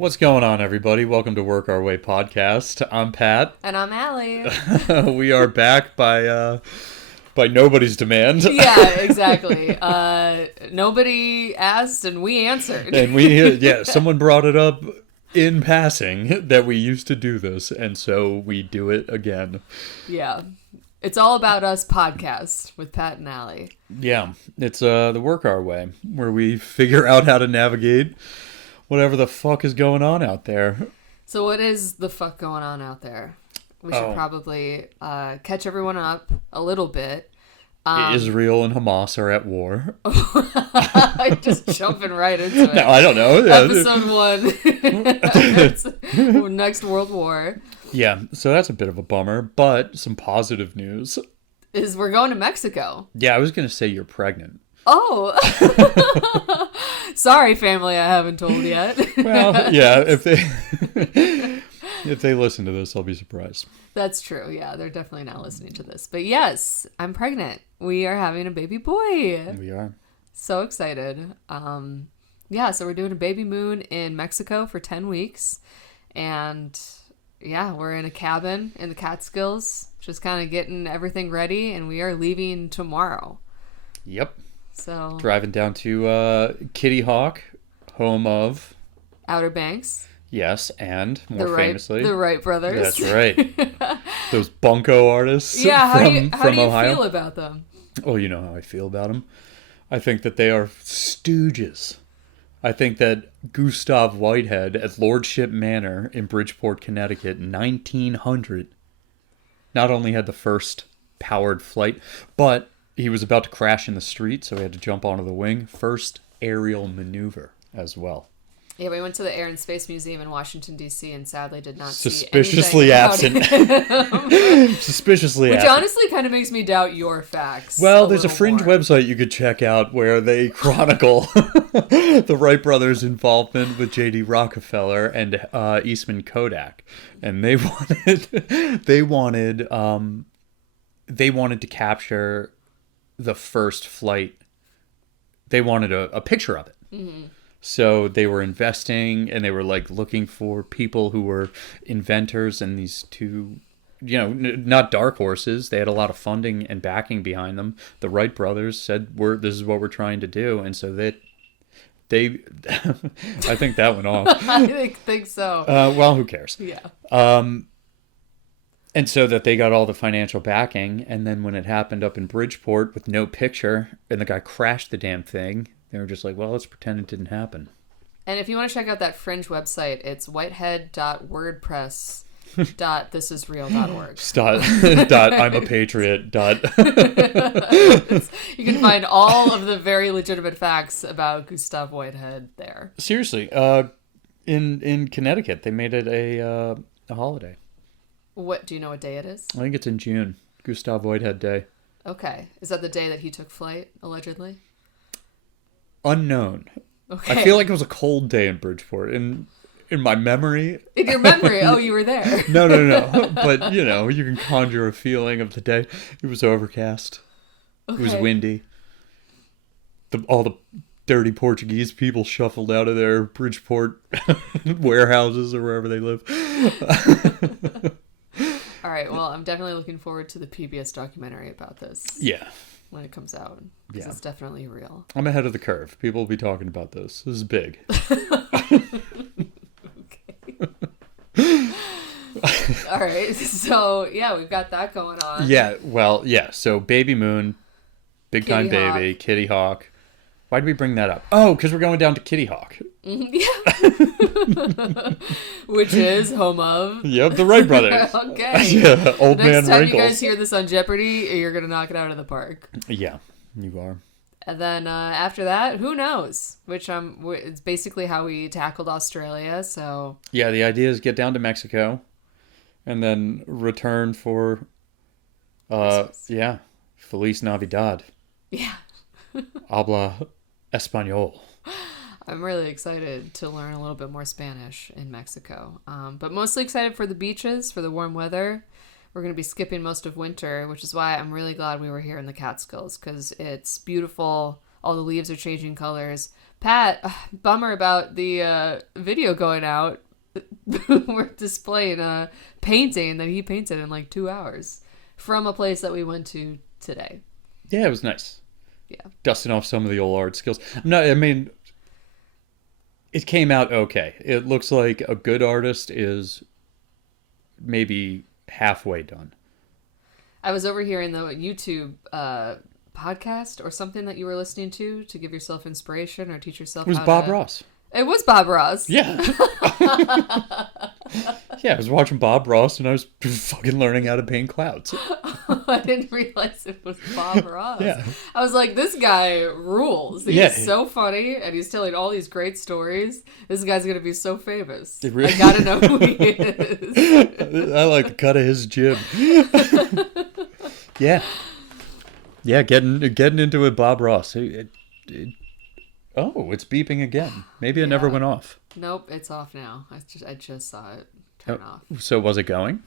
What's going on, everybody? Welcome to Work Our Way podcast. I'm Pat. And I'm Allie. We are back by nobody's demand. Yeah, exactly. Nobody asked and we answered. And someone brought it up in passing that we used to do this, and so we do it again. Yeah. It's all about us podcast with Pat and Allie. Yeah, it's the Work Our Way, where we figure out how to navigate whatever the fuck is going on out there. So what is the fuck going on out there? We should probably catch everyone up a little bit. Israel and Hamas are at war. Just jumping right into it. No, I don't know. Episode 1. Next World War. Yeah, so that's a bit of a bummer, but some positive news. Is we're going to Mexico. Yeah, I was going to say you're pregnant. Oh. Sorry, family, I haven't told yet. Well, yeah, if they listen to this, I'll be surprised. That's true. Yeah, they're definitely not listening to this. But yes, I'm pregnant. We are having a baby boy. We are. So excited. Yeah, so we're doing a baby moon in Mexico for 10 weeks. And yeah, we're in a cabin in the Catskills, just kind of getting everything ready, and we are leaving tomorrow. Yep. So driving down to Kitty Hawk, home of Outer Banks. Yes, and more famously, the Wright brothers. That's right. Those bunco artists. Yeah, how do you Ohio. feel about them? Oh, you know how I feel about them. I think that they are stooges. I think that Gustav Whitehead at Lordship Manor in Bridgeport, Connecticut, 1900, not only had the first powered flight, but he was about to crash in the street, so he had to jump onto the wing. First aerial maneuver as well. Yeah, we went to the Air and Space Museum in Washington, D.C., and sadly did not Suspiciously see absent. Suspiciously Which absent. honestly kind of makes me doubt your facts. Well, there's a fringe more. website you could check out where they chronicle the Wright brothers' involvement with J.D. Rockefeller and Eastman Kodak, and they wanted to capture the first flight. They wanted a picture of it. Mm-hmm. So they were investing, and they were like looking for people who were inventors, and these two, not dark horses. They had a lot of funding and backing behind them. The Wright brothers said, this is what we're trying to do. And so they I think that went off. I think so. Well, who cares? Yeah. And so that they got all the financial backing, and then when it happened up in Bridgeport with no picture, and the guy crashed the damn thing, they were just like, well, let's pretend it didn't happen. And if you want to check out that fringe website, it's whitehead.wordpress.thisisreal.org. I'm a patriot. You can find all of the very legitimate facts about Gustav Whitehead there. Seriously, in Connecticut, they made it a holiday. What do you know what day it is? I think it's in June. Gustav Whitehead Day. Okay. Is that the day that he took flight, allegedly? Unknown. Okay. I feel like it was a cold day in Bridgeport. In my memory. In your memory? Oh, you were there. No. But, you can conjure a feeling of the day. It was overcast. Okay. It was windy. All the dirty Portuguese people shuffled out of their Bridgeport warehouses or wherever they live. All right, well, I'm definitely looking forward to the PBS documentary about this. Yeah. When it comes out. Because it's definitely real. I'm ahead of the curve. People will be talking about this. This is big. Okay. All right, so, yeah, we've got that going on. Yeah, well, yeah. So, Baby Moon, big time baby, Kitty Hawk. Why did we bring that up? Oh, because we're going down to Kitty Hawk. Yeah. Which is home of... Yep, the Wright brothers. Okay. Yeah, old Man Wrinkle. Next time you guys hear this on Jeopardy, you're going to knock it out of the park. Yeah, you are. And then after that, who knows? It's basically how we tackled Australia, so... Yeah, the idea is get down to Mexico and then return for... Feliz Navidad. Yeah. Habla Español. I'm really excited to learn a little bit more Spanish in Mexico. But mostly excited for the beaches, for the warm weather. We're going to be skipping most of winter, which is why I'm really glad we were here in the Catskills, because it's beautiful all the leaves are changing colors. Pat, bummer about the video going out. We're displaying a painting that he painted in like 2 hours from a place that we went to today. Yeah, it was nice. Yeah. Dusting off some of the old art skills. No, I mean, it came out okay. It looks like a good artist is maybe halfway done. I was overhearing the YouTube podcast or something that you were listening to give yourself inspiration or teach yourself. It was Bob Ross. It was Bob Ross. Yeah. Yeah, I was watching Bob Ross and I was fucking learning how to paint clouds. I didn't realize it was Bob Ross. Yeah. I was like, this guy rules. He's so funny and he's telling all these great stories. This guy's going to be so famous. I got to know who he is. I like the cut of his jib. Yeah. Yeah, getting into it, Bob Ross. Oh, it's beeping again. Maybe it never went off. Nope, it's off now. I just saw it turn off. So was it going?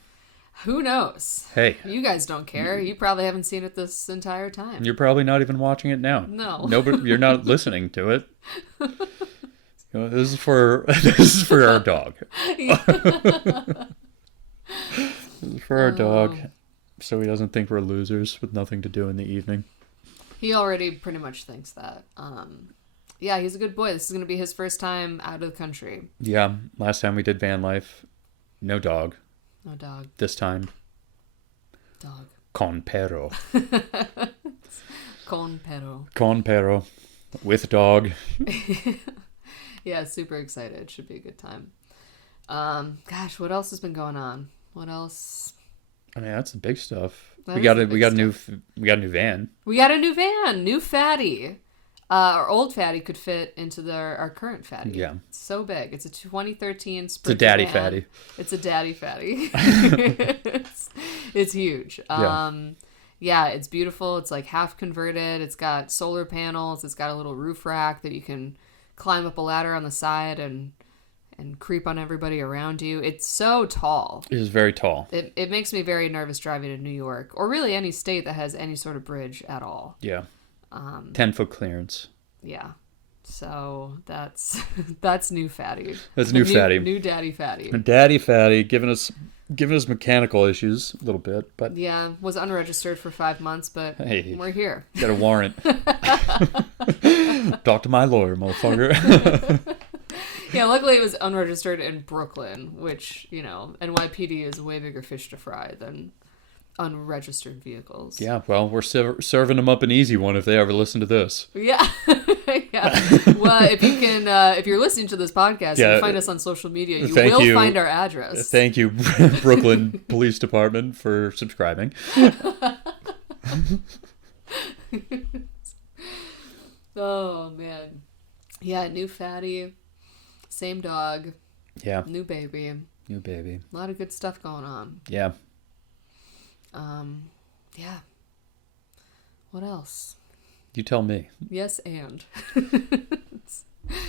Who knows? Hey. You guys don't care. You probably haven't seen it this entire time. You're probably not even watching it now. No. Nobody, you're not listening to it. This is for our dog. This is for our dog, so he doesn't think we're losers with nothing to do in the evening. He already pretty much thinks that. Yeah, he's a good boy. This is going to be his first time out of the country. Yeah, last time we did van life, no dog. No dog. This time, dog. Con perro. Con perro. Con perro. With dog. Yeah, super excited. Should be a good time. Gosh, what else has been going on? What else? I mean, that's the big stuff. We got a new van. We got a new van, new fatty. Our old fatty could fit into our current fatty. Yeah. It's so big. It's a 2013 It's a daddy van. fatty. It's a daddy fatty. it's huge. Yeah, it's beautiful. It's like half converted. It's got solar panels. It's got a little roof rack that you can climb up a ladder on the side and creep on everybody around you. It's so tall. It is very tall. It makes me very nervous driving to New York or really any state that has any sort of bridge at all. Yeah. 10-foot clearance. Yeah. So that's new fatty. That's new fatty. New daddy fatty. Daddy fatty giving us mechanical issues a little bit, but yeah, was unregistered for 5 months, but hey, we're here. Got a warrant. Talk to my lawyer, motherfucker. Yeah, luckily it was unregistered in Brooklyn, which, NYPD is a way bigger fish to fry than unregistered vehicles. Yeah, well, we're serving them up an easy one if they ever listen to this. Yeah. Yeah. Well, if you're listening to this podcast, you can find us on social media. You will find our address. Thank you, Brooklyn Police Department, for subscribing. Oh, man. Yeah, new fatty. Same dog. Yeah. New baby. New baby. A lot of good stuff going on. Yeah. Yeah. What else? You tell me. Yes, and.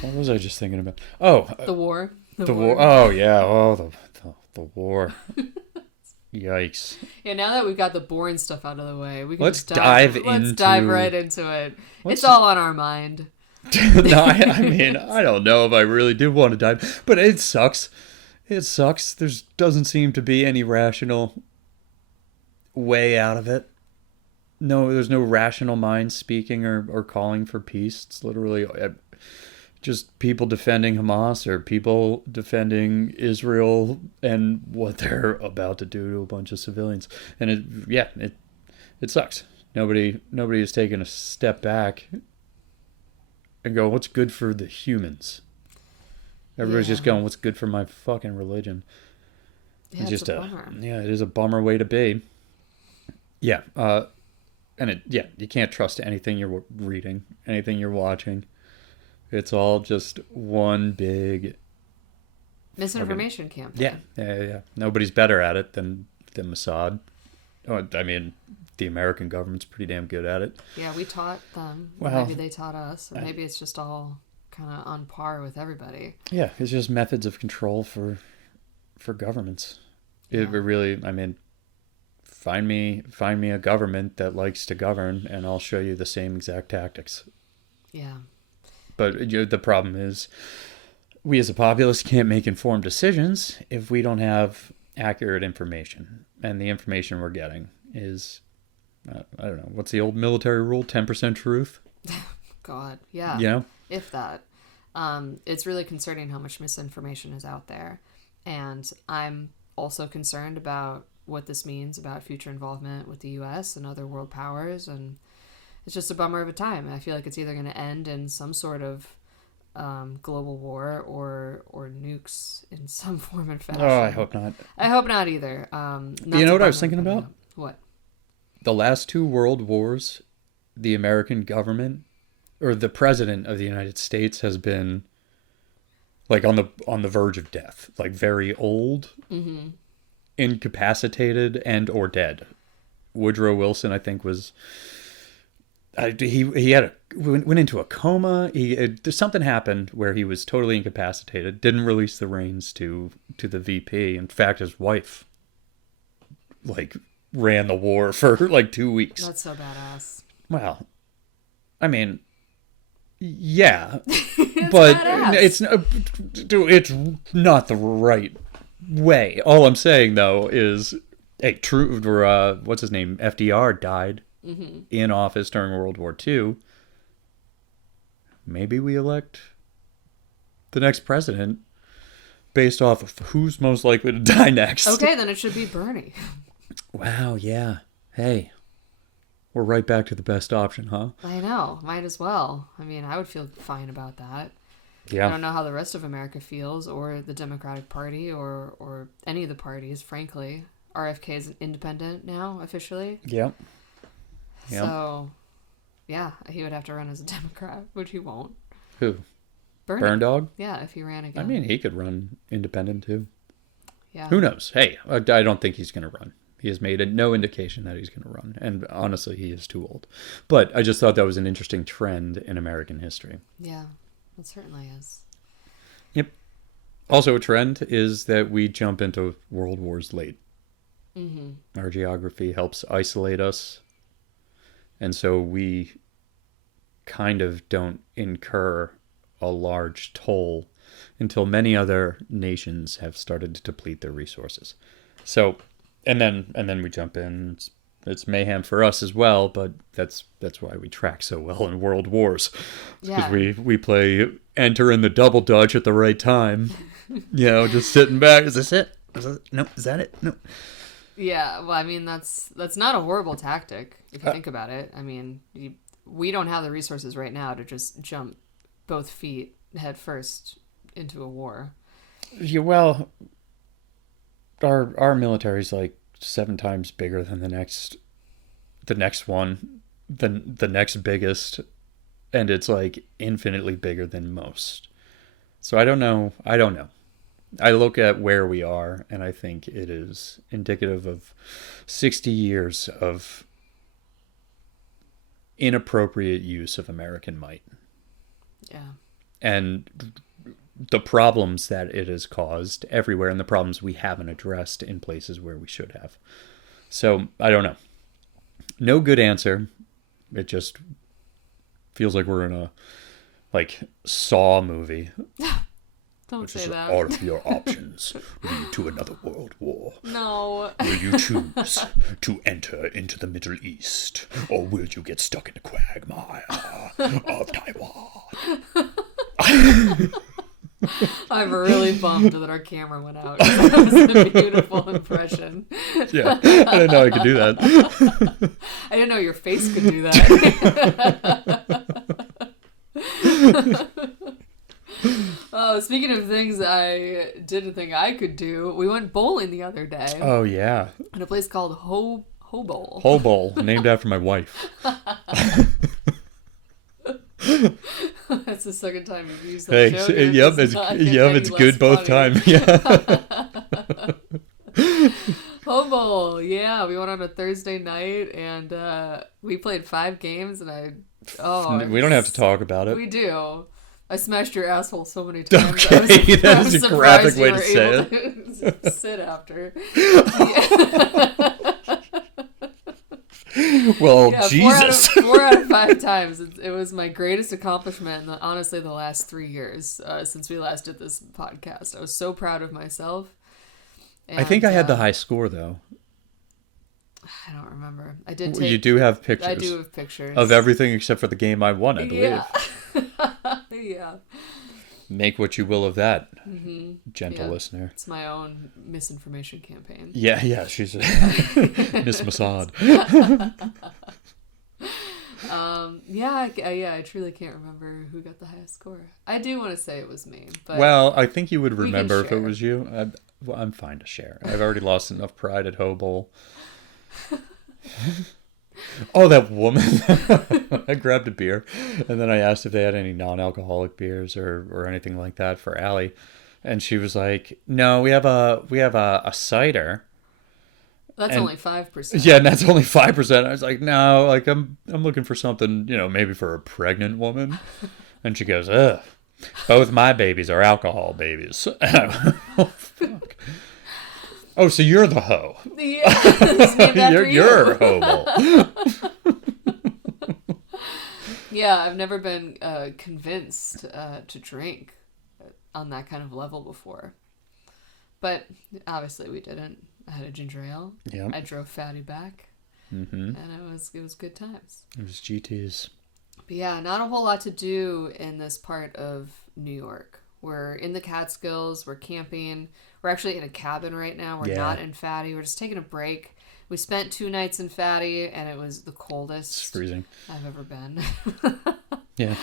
What was I just thinking about? Oh. The war. The war. Oh, yeah. Oh, the war. Yikes. Yeah, now that we've got the boring stuff out of the way, we can let's dive right into it. It's all on our mind. No, I mean, I don't know if I really do want to dive, but it sucks. It sucks. There doesn't seem to be any rational way out of it. No, there's no rational mind speaking or calling for peace. It's literally just people defending Hamas or people defending Israel and what they're about to do to a bunch of civilians. And it sucks. Nobody has taken a step back and go, what's good for the humans? Everybody's just going, what's good for my fucking religion? Yeah, it's just a bummer. Yeah, it is a bummer way to be. Yeah, you can't trust anything you're reading, anything you're watching. It's all just one big misinformation campaign. Yeah. Nobody's better at it than Mossad. Oh, I mean, the American government's pretty damn good at it. Yeah, we taught them. Well, maybe they taught us, or maybe it's just all kind of on par with everybody. Yeah, it's just methods of control for governments. It really, I mean, find me a government that likes to govern, and I'll show you the same exact tactics. Yeah. But the problem is, we as a populace can't make informed decisions if we don't have accurate information. And the information we're getting is, I don't know, what's the old military rule? 10% truth? God, yeah. You know? If that. It's really concerning how much misinformation is out there. And I'm also concerned about what this means about future involvement with the U.S. and other world powers. And it's just a bummer of a time. I feel like it's either going to end in some sort of global war or nukes in some form and fashion. Oh, I hope not. I hope not either. You know what I was thinking about? What? The last 2 world wars, the American government or the president of the United States has been like on the verge of death, like very old, incapacitated, and or dead. Woodrow Wilson, I think, was he had went into a coma. Something happened where he was totally incapacitated. Didn't release the reins to the VP. In fact, his wife like ran the war for like 2 weeks. That's so badass. Well, I mean, yeah, but it's not the right way. All I'm saying though is, hey, what's his name? FDR died in office during World War II. Maybe we elect the next president based off of who's most likely to die next. Okay, then it should be Bernie. Wow, yeah. Hey, we're right back to the best option, huh? I know. Might as well. I mean, I would feel fine about that. Yeah. I don't know how the rest of America feels, or the Democratic Party, or any of the parties, frankly. RFK is independent now, officially. Yep. So, yeah, he would have to run as a Democrat, which he won't. Who? Bernie. Burn Dog? Yeah, if he ran again. I mean, he could run independent too. Yeah. Who knows? Hey, I don't think he's going to run. He has made no indication that he's going to run. And honestly, he is too old. But I just thought that was an interesting trend in American history. Yeah, it certainly is. Yep. Also, a trend is that we jump into world wars late. Mm-hmm. Our geography helps isolate us. And so we kind of don't incur a large toll until many other nations have started to deplete their resources. So, and then we jump in. It's mayhem for us as well, but that's why we track so well in world wars. Because we play enter in the double dutch at the right time. You know, just sitting back. Is this it? No, is that it? No. Yeah, well, I mean, that's not a horrible tactic, if you think about it. I mean, we don't have the resources right now to just jump both feet head first into a war. Yeah, well, our military's like 7 times bigger than the next one, the next biggest, and it's like infinitely bigger than most. So I don't know. I look at where we are, and I think it is indicative of 60 years of inappropriate use of American might. Yeah. And the problems that it has caused everywhere, and the problems we haven't addressed in places where we should have. So, I don't know. No good answer. It just feels like we're in a, Saw movie. Don't say that. All of your options lead to another world war. No. Will you choose to enter into the Middle East, or will you get stuck in the quagmire of Taiwan? I'm really bummed that our camera went out. That was a beautiful impression. Yeah, I didn't know I could do that. I didn't know your face could do that. Oh, speaking of things I didn't think I could do, we went bowling the other day. Oh, yeah. In a place called Ho Bowl. Ho Bowl, named after my wife. That's the second time you've used that joke. It's good both times. Yeah. Ho Bowl, yeah. We went on a Thursday night and we played 5 games and we don't have to talk about it. We do. I smashed your asshole so many times. Okay, that's a graphic way to say it. Sit after. Well, Yeah, Jesus. 4 out of 5 times. It was my greatest accomplishment in honestly the last 3 years since we last did this podcast. I was so proud of myself. And, I think I had the high score, though. I don't remember. I did You do have pictures. I do have pictures. Of everything except for the game I won, I believe. Yeah. Yeah. Make what you will of that, Yeah. gentle listener. It's my own misinformation campaign. Yeah, she's Miss Mossad. I truly can't remember who got the highest score. I do want to say it was me, but Well, I think you would remember if it share. was you. I'm fine to share. I've already lost enough pride at Ho Bowl. Oh, that woman. I grabbed a beer, and then I asked if they had any non-alcoholic beers or anything like that for Allie. And she was like, "No, we have a cider." that's only 5%. Yeah, and that's only 5%. I was like, "No, like I'm looking for something, maybe for a pregnant woman." And she goes, "Ugh, both my babies are alcohol babies." And I went, "Oh, fuck." Oh, so you're the hoe. Yeah, it's named after You're you. a hobo. Yeah, I've never been convinced to drink on that kind of level before. But obviously we didn't. I had a ginger ale. Yeah. I drove Fatty back. Mm-hmm. And it was good times. It was GTs. But yeah, not a whole lot to do in this part of New York. We're in the Catskills. We're camping. We're actually in a cabin right now. We're not in Fatty. We're just taking a break. We spent 2 nights in Fatty, and it was the coldest It's freezing. I've ever been. Yeah.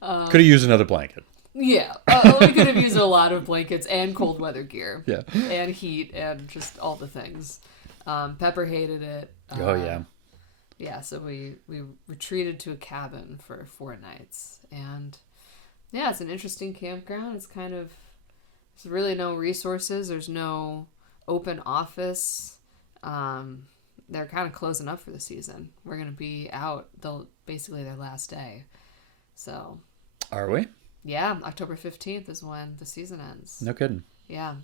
Could have used another blanket. Yeah. We could have used a lot of blankets and cold weather gear. Yeah. And heat and just all the things. Pepper hated it. Oh, yeah. Yeah, so we retreated to a cabin for 4 nights. And yeah, it's an interesting campground. It's kind of, there's really no resources. There's no open office. They're kind of closing up for the season. We're going to be out basically their last day. So. Are we? Yeah, October 15th is when the season ends. No kidding. Yeah.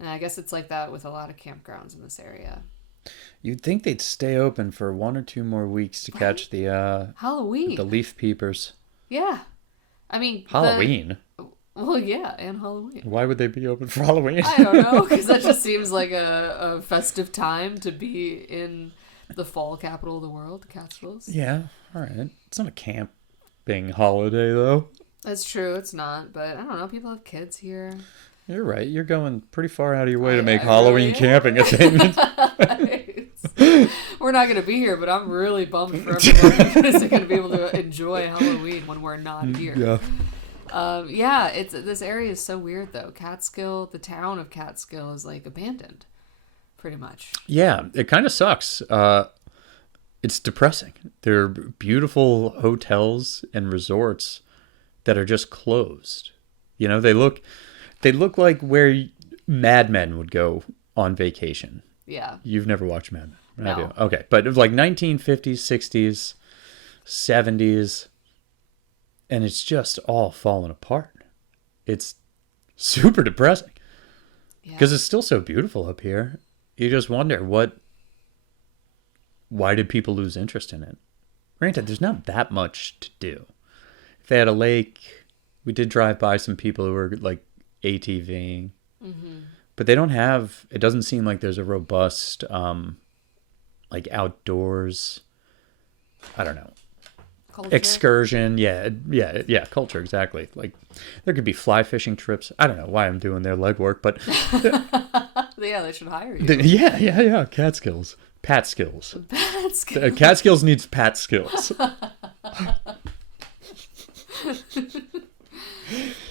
And I guess it's like that with a lot of campgrounds in this area. You'd think they'd stay open for 1 or 2 more weeks to catch the Halloween. the leaf peepers. Yeah. I mean, Halloween? Well, yeah, and Halloween. Why would they be open for Halloween? I don't know, because that just seems like a festive time to be in the fall capital of the world, the Catskills. Yeah, all right. It's not a camping holiday, though. That's true, it's not, but I don't know, people have kids here. You're right. You're going pretty far out of your way to make I Halloween really camping a thing. We're not going to be here, but I'm really bummed for everyone who isn't going to be able to enjoy Halloween when we're not here. Yeah. This area is so weird though. Catskill, the town of Catskill is like abandoned, pretty much. Yeah, it kind of sucks. It's depressing. There are beautiful hotels and resorts that are just closed. They look like where Mad Men would go on vacation. Yeah. You've never watched Mad Men, have No. you? Okay, but it was like 1950s, 60s, 70s, and it's just all falling apart. It's super depressing because it's still so beautiful up here. You just wonder why did people lose interest in it? Granted, there's not that much to do. If they had a lake, we did drive by some people who were like ATVing. Mm-hmm. But they don't have, it doesn't seem like there's a robust, like outdoors, I don't know, Culture? excursion. Yeah, culture, exactly. Like there could be fly fishing trips. I don't know why I'm doing their legwork, but. Yeah, they should hire you. Yeah, Catskills. Pat skills. Catskills. Catskills needs Pat skills.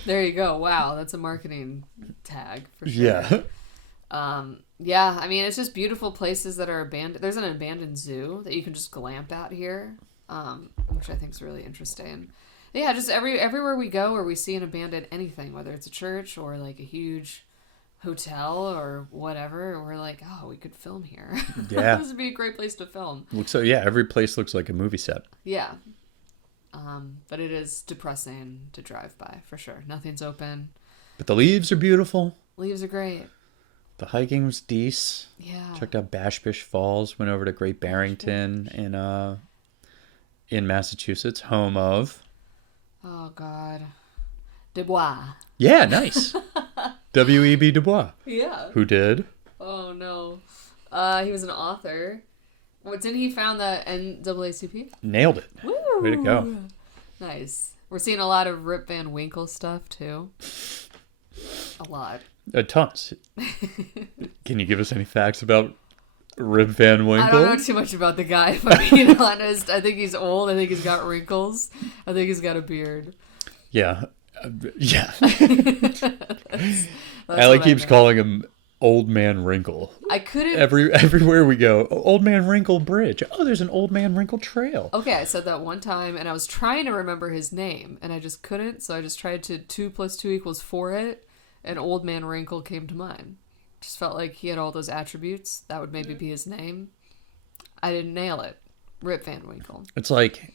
There you go. Wow, that's a marketing tag for sure. Yeah. Yeah, I mean, it's just beautiful places that are abandoned. There's an abandoned zoo that you can just glamp at here, which I think is really interesting. Yeah, just everywhere we go or we see an abandoned anything, whether it's a church or like a huge hotel or whatever, we're like, oh, we could film here. Yeah. This would be a great place to film. Every place looks like a movie set. Yeah. But it is depressing to drive by, for sure. Nothing's open. But the leaves are beautiful. Leaves are great. The hiking was decent. Yeah. Checked out Bashbish Falls. Went over to Great Barrington in Massachusetts, home of. Oh God. Dubois. Yeah, nice. W.E.B. Du Bois. Yeah. Who did? Oh no. He was an author. What, didn't he found the NAACP? Nailed it. Woo! Way to go. Nice. We're seeing a lot of Rip Van Winkle stuff too. A lot. Tons. Can you give us any facts about Rip Van Winkle? I don't know too much about the guy, if I'm being honest. I think he's old. I think he's got wrinkles. I think he's got a beard. Yeah. Yeah. That's Allie what keeps I know. calling him Old Man Wrinkle. I couldn't. Everywhere we go, Old Man Wrinkle Bridge. Oh, there's an Old Man Wrinkle Trail. Okay, I said that one time, and I was trying to remember his name, and I just couldn't, so I just tried to 2 + 2 = 4 it, and Old Man Wrinkle came to mind. Just felt like he had all those attributes. That would maybe be his name. I didn't nail it. Rip Van Winkle. It's like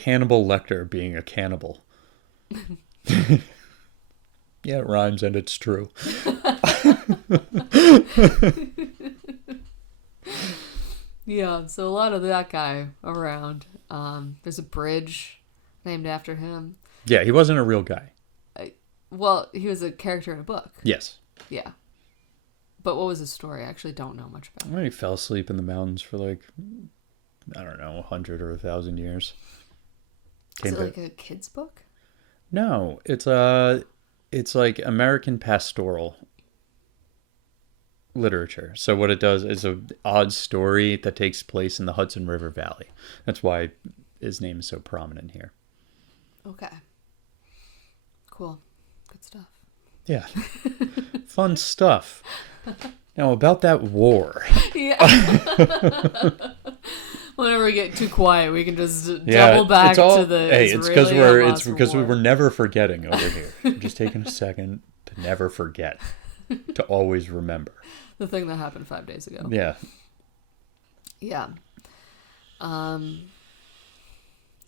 Hannibal Lecter being a cannibal. Yeah, it rhymes and it's true. Yeah, so a lot of that guy around. There's a bridge named after him. Yeah, he wasn't a real guy. Well, he was a character in a book. Yes. Yeah. But what was his story? I actually don't know much about it. Well, he fell asleep in the mountains for like, I don't know, 100 or 1,000 years. Is it like a kid's book? No, it's like American pastoral literature. So what it does is an odd story that takes place in the Hudson River Valley. That's why his name is so prominent here. Okay. Cool. Good stuff. Yeah. Fun stuff. Now about that war. Yeah. Whenever we get too quiet, we can just double back to the it's Israeli-Hamas because we war. were never forgetting over here. We're just taking a second to never forget. To always remember. The thing that happened 5 days ago. Yeah. Yeah.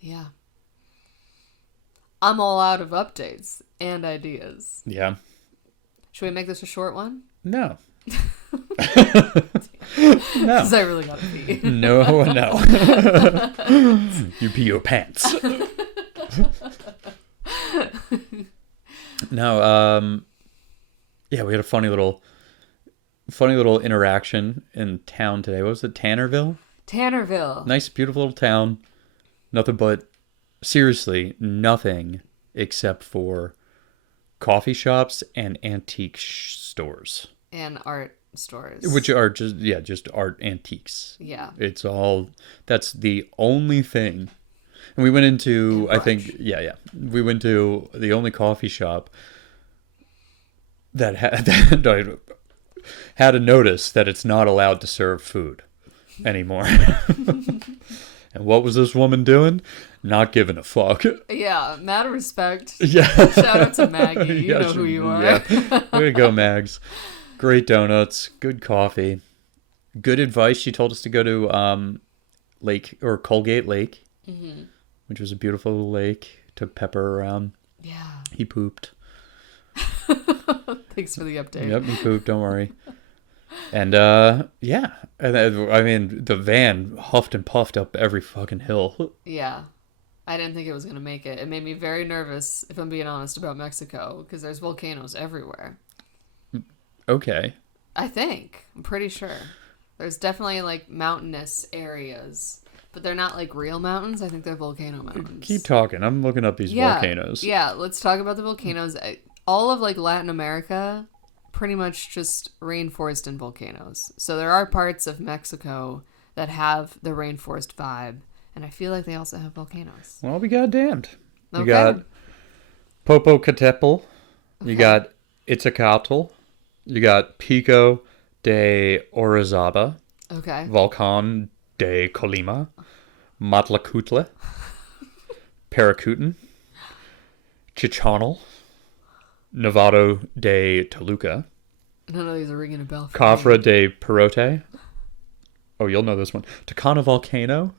Yeah. I'm all out of updates and ideas. Yeah. Should we make this a short one? No. Because I really gotta pee. No. You pee your pants. No, yeah, we had a funny little interaction in town today. What was it? Tannerville? Tannerville. Nice, beautiful little town. Nothing but, seriously, nothing except for coffee shops and antique stores. And art stores. Which are just art antiques. Yeah. It's all, that's the only thing. And we went into, I think, we went to the only coffee shop that had a notice that it's not allowed to serve food anymore. And what was this woman doing? Not giving a fuck. Yeah, mad respect. Yeah. Shout out to Maggie. You know who you are. Yeah. Way to go, Mags. Great donuts, good coffee, good advice. She told us to go to Colgate Lake, which was a beautiful little lake. Took Pepper around. Yeah. He pooped. Thanks for the update. Yep, he pooped. Don't worry. And yeah, and I mean the van huffed and puffed up every fucking hill. Yeah. I didn't think it was going to make it. It made me very nervous, if I'm being honest, about Mexico, because there's volcanoes everywhere. Okay. I think. I'm pretty sure. There's definitely, like, mountainous areas, but they're not, like, real mountains. I think they're volcano mountains. Keep talking. I'm looking up these volcanoes. Yeah, let's talk about the volcanoes. All of, like, Latin America, pretty much just rainforest and volcanoes. So there are parts of Mexico that have the rainforest vibe, and I feel like they also have volcanoes. Well, we got damned. You Okay. got Popocatépetl. You got Iztaccatl. You got Pico de Orizaba. Okay. Volcán de Colima. Matlacutla. Paracutan. Chichonal. Nevado de Toluca. None of these are ringing a bell for Cafra me. de Perote. Oh, you'll know this one. Tucana Volcano.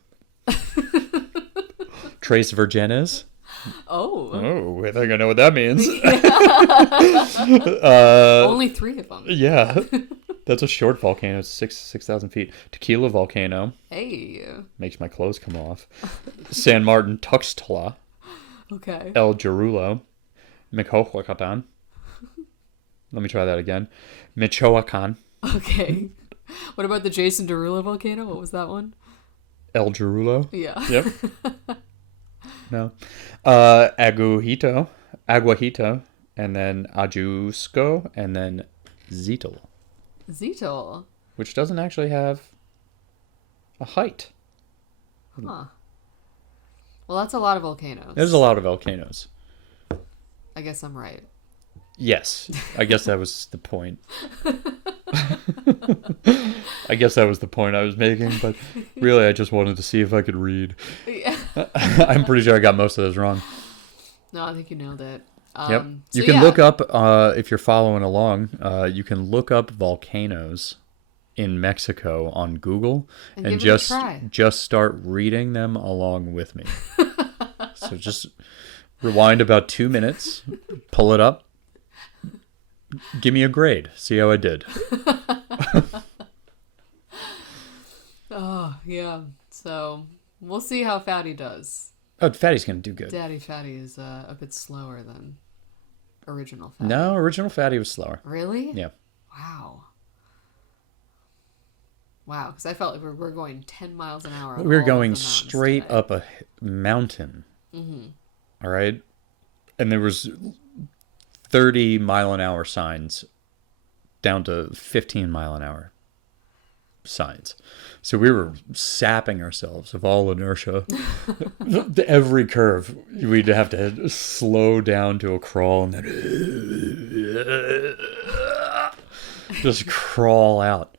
Tres Virgenes. Oh. Oh, I think I know what that means. Only 3 of them. Yeah. That's a short volcano. It's 6,000 feet. Tequila volcano. Hey. Makes my clothes come off. San Martin Tuxtla. Okay. El Gerulo. Michoacán. Let me try that again. Michoacán. Okay. What about the Jason Derulo volcano? What was that one? El Gerulo. Yeah. Yep. No. Aguajito, and then Ajusco, and then Zettel, Zettel. which doesn't actually have a height. Huh. Well, that's a lot of volcanoes. There's a lot of volcanoes. I guess I'm right. Yes. I guess that was the point. I guess that was the point I was making, but really I just wanted to see if I could read. Yeah. I'm pretty sure I got most of those wrong. No, I think you nailed it. Yep. You can look up, if you're following along, you can look up volcanoes in Mexico on Google and just start reading them along with me. So just rewind about 2 minutes, pull it up, give me a grade, see how I did. Oh, yeah. So we'll see how Fatty does. Oh, Fatty's going to do good. Daddy Fatty is a bit slower than original Fatty. No, original Fatty was slower. Really? Yeah. Wow. Wow, because I felt like we were going 10 miles an hour. We were going straight up a mountain. Mm-hmm. All right? And there was 30-mile-an-hour signs down to 15-mile-an-hour signs. So we were sapping ourselves of all inertia. Every curve, we'd have to slow down to a crawl and then just crawl out.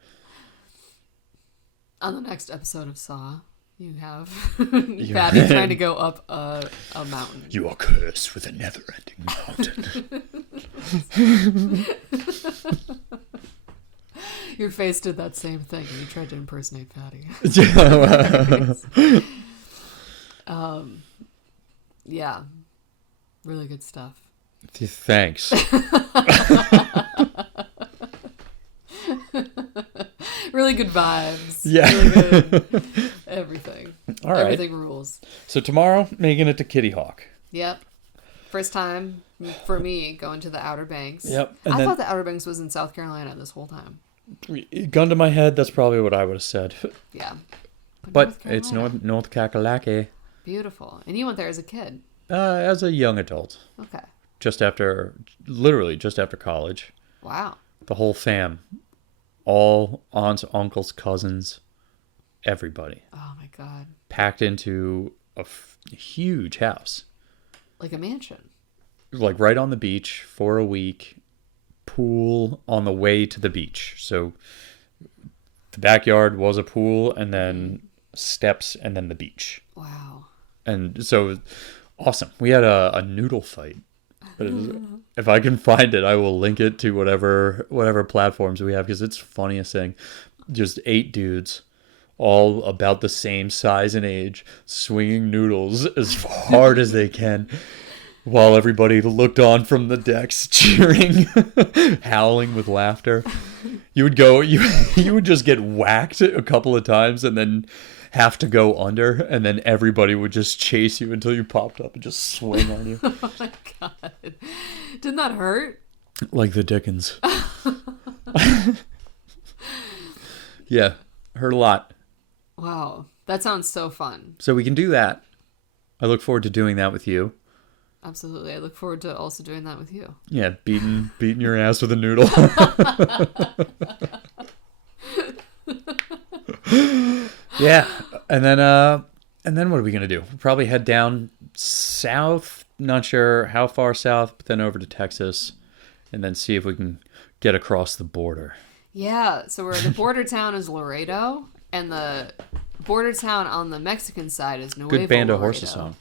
On the next episode of Saw, you have Fatty trying to go up a mountain. You are cursed with a never-ending mountain. Your face did that same thing, and you tried to impersonate Fatty. Yeah, really good stuff. Thanks. Really good vibes. Yeah. Really good. Everything. All right. Everything rules. So tomorrow, making it to Kitty Hawk. Yep. First time for me going to the Outer Banks. Yep. I thought the Outer Banks was in South Carolina this whole time. Gun to my head, that's probably what I would have said. Yeah. But it's North Kakalaki. Beautiful. And you went there as a kid? As a young adult. Okay. Literally just after college. Wow. The whole fam. All aunts, uncles, cousins, everybody. Oh my God. Packed into a huge house. Like a mansion. Like right on the beach for a week. Pool on the way to the beach. So the backyard was a pool and then steps and then the beach. Wow. And so awesome. We had a noodle fight. If I can find it, I will link it to whatever platforms we have because it's the funniest thing. Just 8 dudes, all about the same size and age, swinging noodles as hard as they can, while everybody looked on from the decks, cheering, howling with laughter. You would just get whacked a couple of times and then have to go under, and then everybody would just chase you until you popped up and just swing on you. Oh my God. Didn't that hurt? Like the Dickens. Yeah, hurt a lot. Wow. That sounds so fun. So we can do that. I look forward to doing that with you. Absolutely. I look forward to also doing that with you. Yeah, beating your ass with a noodle. Yeah, and then what are we gonna do? We'll probably head down south. Not sure how far south, but then over to Texas, and then see if we can get across the border. Yeah. So the border town is Laredo, and the border town on the Mexican side is Nuevo Good Band of Laredo. Horses song.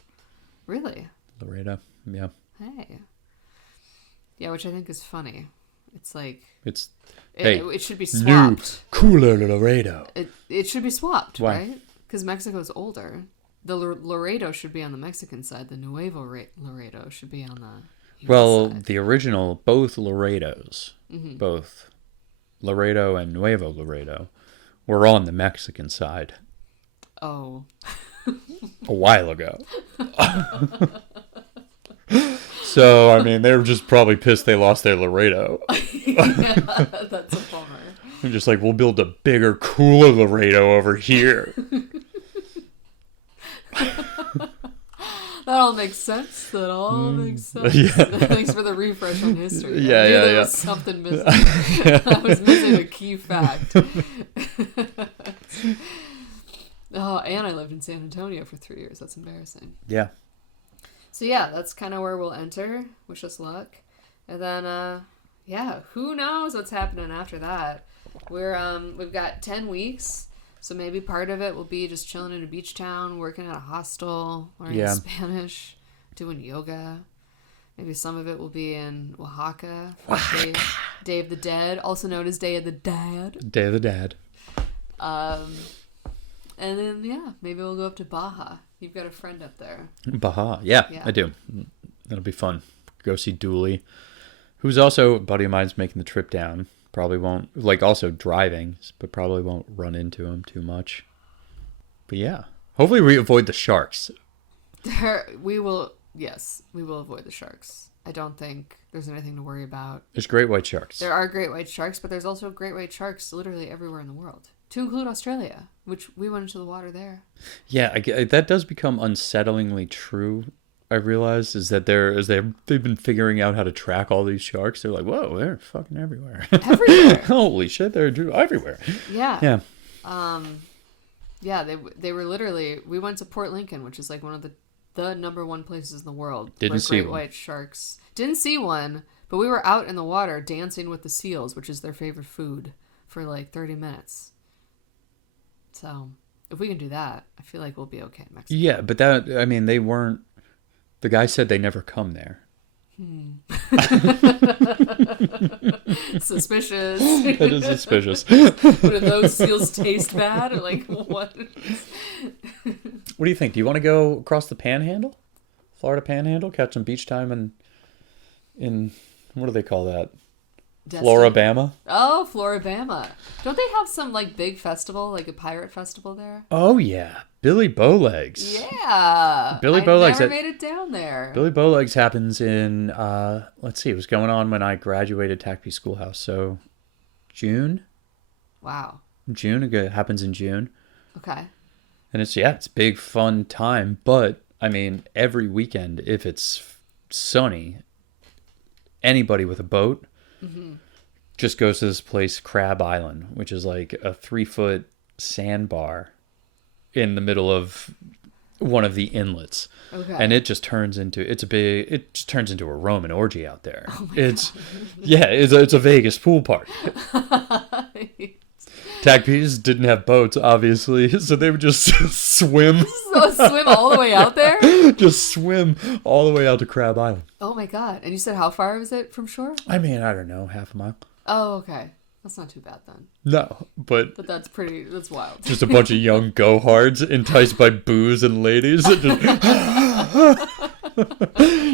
Really? Laredo. Yeah. Hey. Yeah, which I think is funny. It's like Hey, it should be new, swapped. cooler Laredo. It should be swapped, Why? right? Because Mexico's older. The Laredo should be on the Mexican side. The Nuevo Laredo should be on the US side. the original, both Laredos, both Laredo and Nuevo Laredo, were on the Mexican side. Oh. A while ago. So, I mean, they were just probably pissed they lost their Laredo. Yeah, that's a bummer. I'm just like, we'll build a bigger, cooler Laredo over here. That all makes sense. That all makes sense. Yeah. Thanks for the refresh on history. Yeah, I knew yeah, there yeah. was something missing. I was missing a key fact. Oh, and I lived in San Antonio for 3 years. That's embarrassing. Yeah. So yeah, that's kind of where we'll enter. Wish us luck. And then, yeah, who knows what's happening after that. We've got 10 weeks. So maybe part of it will be just chilling in a beach town, working at a hostel, learning Spanish, doing yoga. Maybe some of it will be in Oaxaca. Day of the Dead, also known as Day of the Dad. Day of the Dad. And then, yeah, maybe we'll go up to Baja. You've got a friend up there. Baja. Yeah, I do. That'll be fun. Go see Dooley, who's also a buddy of mine's making the trip down. Probably won't, like, also driving, but probably won't run into him too much. But yeah, hopefully we avoid the sharks. We will avoid the sharks. I don't think there's anything to worry about. There's great white sharks. There are great white sharks, but there's also great white sharks literally everywhere in the world, to include Australia, which we went into the water there. Yeah, that does become unsettlingly true. I realized is that they've been figuring out how to track all these sharks. They're like, whoa, they're fucking everywhere. Everywhere. Holy shit, they're everywhere. Yeah. Yeah. Yeah, they were literally. We went to Port Lincoln, which is like one of the number one places in the world. Didn't see great one. White sharks. Didn't see one, but we were out in the water dancing with the seals, which is their favorite food, for like 30 minutes. So if we can do that, I feel like we'll be okay in Mexico. Yeah, but they weren't. The guy said they never come there. Suspicious. That is suspicious. But do those seals taste bad? Or like, what? What do you think? Do you want to go across the Panhandle? Florida Panhandle? Catch some beach time in what do they call that? Floribama? Oh, Floribama. Don't they have some like big festival, like a pirate festival there? Oh yeah, Billy Bowlegs. Yeah, Billy Bowlegs. I never made it down there. Billy Bowlegs happens in let's see, it was going on when I graduated TACP Schoolhouse, so June. Wow. June. It happens in June. Okay. And it's big fun time, but I mean every weekend if it's sunny, anybody with a boat. Mm-hmm. Just goes to this place, Crab Island, which is like a 3-foot sandbar in the middle of one of the inlets. Okay. And it just turns into a Roman orgy out there. Oh my God. Yeah, it's a Vegas pool party. TACPs didn't have boats, obviously, so they would just swim. Swim all the way out there? Just swim all the way out to Crab Island. Oh my God. And you said how far was it from shore? I mean, I don't know, half a mile. Oh, okay. That's not too bad then. No, but that's wild. Just a bunch of young go-hards enticed by booze and ladies. Just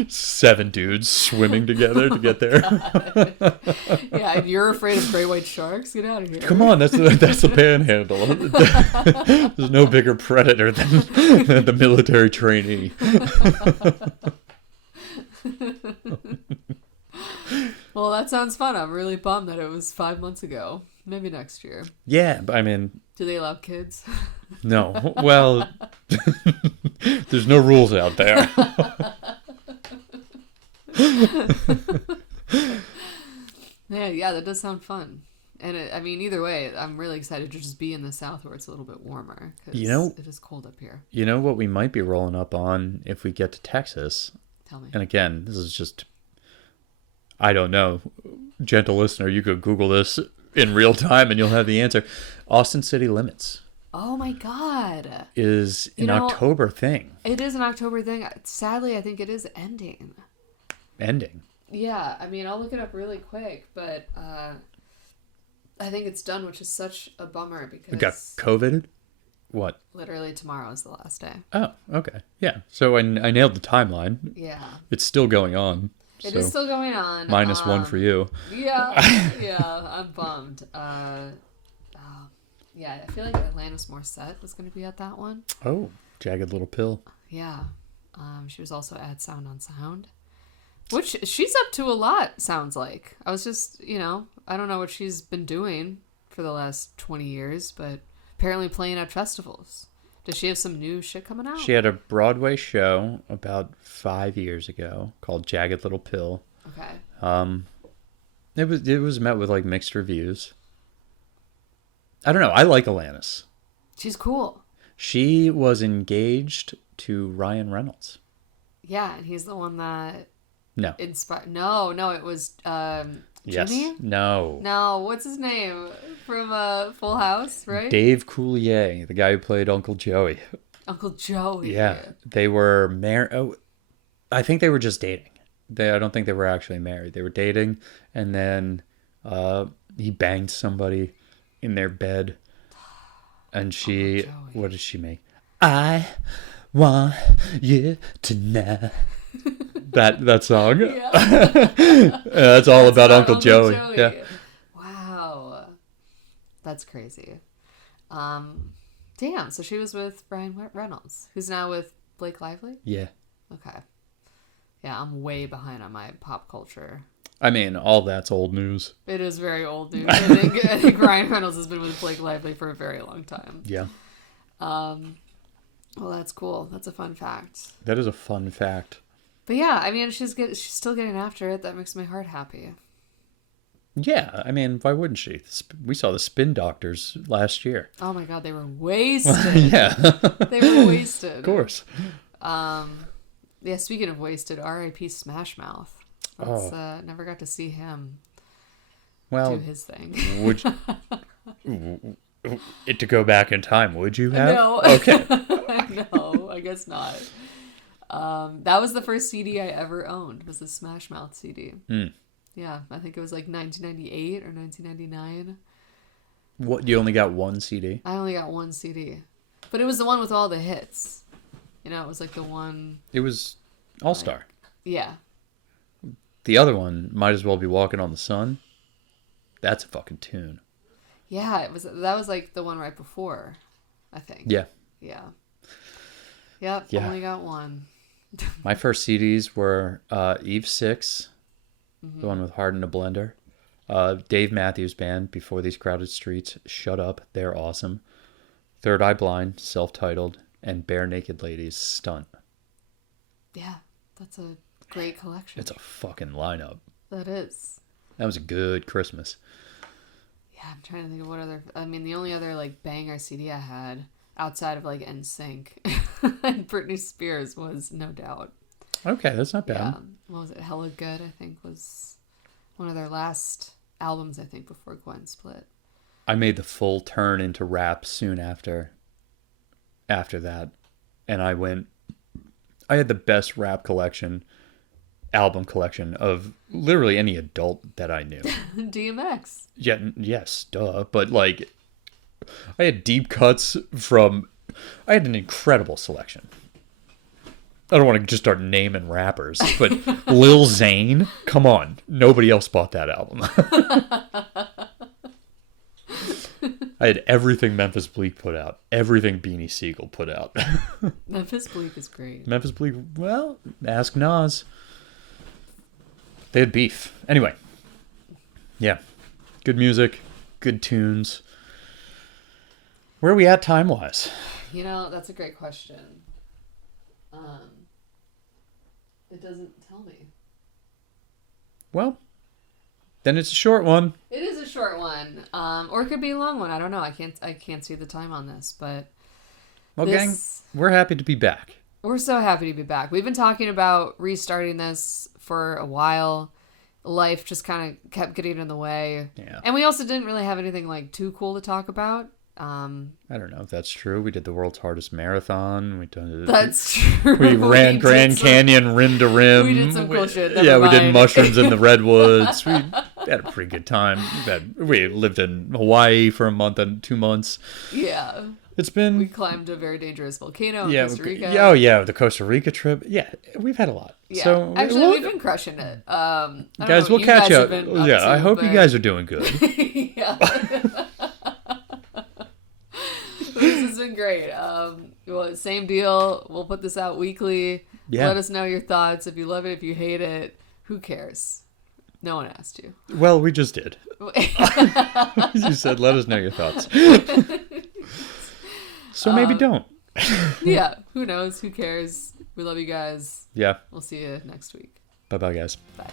7 dudes swimming together to get there. Yeah, and you're afraid of great white sharks? Get out of here. Come on, that's the Panhandle. There's no bigger predator than the military trainee. Well, that sounds fun. I'm really bummed that it was 5 months ago. Maybe next year. Yeah, but I mean... Do they allow kids? No. Well, there's no rules out there. Yeah, that does sound fun. And either way, I'm really excited to just be in the South where it's a little bit warmer. Because it is cold up here. You know what we might be rolling up on if we get to Texas? Tell me. And again, this is just... I don't know. Gentle listener, you could Google this in real time and you'll have the answer. Austin City Limits. Oh my God. Is an October thing. It is an October thing. Sadly, I think it is ending. Ending? Yeah. I'll look it up really quick, but I think it's done, which is such a bummer because... It got COVID? What? Literally tomorrow is the last day. Oh, okay. Yeah. So I nailed the timeline. Yeah. It's still going on. It is still going on. -1 for you. Yeah. Yeah. I'm bummed. Yeah, I feel like Alanis Morissette was going to be at that one. Oh, Jagged Little Pill. Yeah. She was also at Sound on Sound. Which she's up to a lot, sounds like. I was just, I don't know what she's been doing for the last 20 years, but apparently playing at festivals. Does she have some new shit coming out? She had a Broadway show about 5 years ago called Jagged Little Pill. Okay. It was met with like mixed reviews. I don't know. I like Alanis. She's cool. She was engaged to Ryan Reynolds. Yeah, and he's the one that No. inspired. No, it was Yes. Jimmy? No. No, what's his name from Full House, right? Dave Coulier, the guy who played Uncle Joey. Uncle Joey. Yeah, they were married. Oh, I think they were just dating. I don't think they were actually married. They were dating, and then he banged somebody in their bed, and she. What did she make? I want you tonight. That song. Yeah. That's all about Uncle Joey. Yeah. Wow. That's crazy. Damn, so she was with Ryan Reynolds, who's now with Blake Lively? Yeah. Okay. Yeah, I'm way behind on my pop culture. I mean, all that's old news. It is very old news. I think Ryan Reynolds has been with Blake Lively for a very long time. Yeah. Well, that's cool. That's a fun fact. That is a fun fact. But yeah, I mean, she's still getting after it. That makes my heart happy. Yeah, I mean, why wouldn't she? We saw the Spin Doctors last year. Oh my god, they were wasted. Yeah. They were wasted. Of course. Yeah, speaking of wasted, R.I.P. Smash Mouth. Never got to see him do his thing. Would it to go back in time? Would you have? No. Okay. No, I guess not. That was the first CD I ever owned. Was the Smash Mouth CD. Yeah, I think it was like 1998 or 1999. What? You only got one CD? I only got one CD, but it was the one with all the hits. It was like the one. It was All Star. Yeah. The other one, Might As Well Be Walking on the Sun. That's a fucking tune. Yeah, it was. That was like the one right before, I think. Yeah. Yeah. Yep. Yeah. Only got one. My first CDs were Eve 6, the one with Hard in a Blender. Dave Matthews Band, Before These Crowded Streets, Shut Up, They're Awesome. Third Eye Blind, self-titled, and Bare Naked Ladies, Stunt. Yeah, that's a great collection. It's a fucking lineup. That is. That was a good Christmas. Yeah, I'm trying to think of what other. I mean, the only other like banger CD I had outside of like NSYNC and Britney Spears was No Doubt. Okay, that's not bad. Yeah. What was it? Hella Good, I think, was one of their last albums, I think, before Gwen split. I made the full turn into rap soon after that. And I had the best rap album collection of literally any adult that I knew. DMX. Yeah, yes, duh. But like, I had deep cuts I had an incredible selection. I don't want to just start naming rappers, but Lil Zane, come on. Nobody else bought that album. I had everything Memphis Bleak put out. Everything Beanie Siegel put out. Memphis Bleak is great. Memphis Bleak, well, ask Nas. They had beef. Anyway. Yeah. Good music. Good tunes. Where are we at time-wise? That's a great question. It doesn't tell me. Well, then it's a short one. It is a short one. Or it could be a long one. I don't know. I can't see the time on this, but well, gang, we're happy to be back. We're so happy to be back. We've been talking about restarting this for a while. Life just kind of kept getting in the way. Yeah. And we also didn't really have anything like too cool to talk about. I don't know if that's true. We did the world's hardest marathon. That's true. We ran Grand Canyon rim to rim. We did some cool shit. We did mushrooms in the redwoods. We had a pretty good time. We lived in Hawaii for a month and 2 months. Yeah. It's We been climbed a very dangerous volcano in yeah, Costa Rica. oh yeah, the Costa Rica trip. Yeah, we've had a lot. Yeah. So Actually, we've been crushing it. I don't guys, know we'll what catch you guys up. have been up Yeah, to, I hope you but- guys are doing good. Yeah. This has been great. Well, same deal. We'll put this out weekly. Yeah. Let us know your thoughts. If you love it, if you hate it, who cares? No one asked you. Well, we just did. You said, let us know your thoughts. So maybe don't. Yeah, who knows? Who cares? We love you guys. Yeah. We'll see you next week. Bye-bye, guys. Bye.